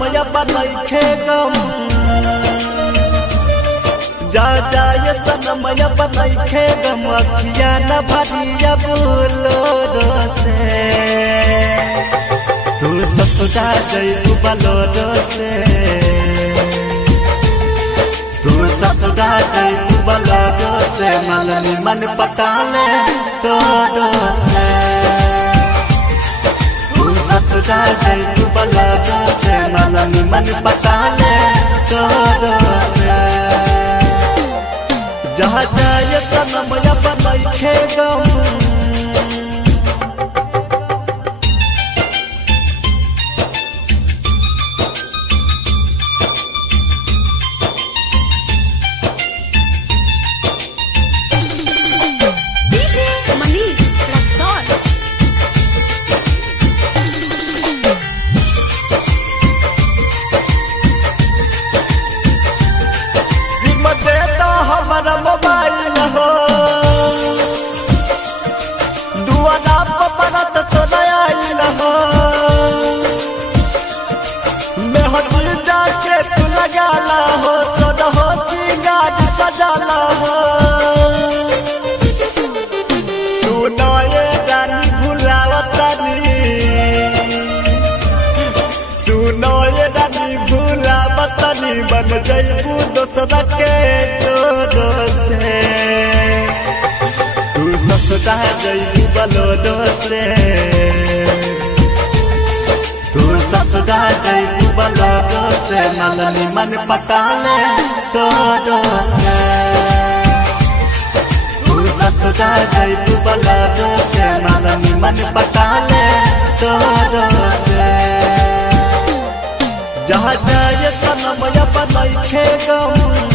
सनम बनैखे गम जा जाए सनम बनैखे गम अखिया न भरिया बोलोरो से तू ससुरा जइबू बलोरो से तू ससुरा जइबू बलोरो से मननी मन पटाले तोरो से तू ससुरा जइबू बलोरो से मननी मन पटाले तोरो से जहाँ जाए सनम बनैखे गम हमारा मोबाइल हो दुआरा परत तो नया हो मेहदी जाके तू लगाला हो सोना हो चिंगारी सजाला हो सुनो ये रानी भुलावतनी सुनो ये रानी भुलावतनी बन जइबू दोसरा के से तू ससुरा जइबू बलोरो से तू ससुरा जइबू बलोरो से मननी मन पटाले तोरो से तू ससुरा जइबू बलोरो से मननी मन पटाले तोरो से जहाँ जाए सनम बनैखे गम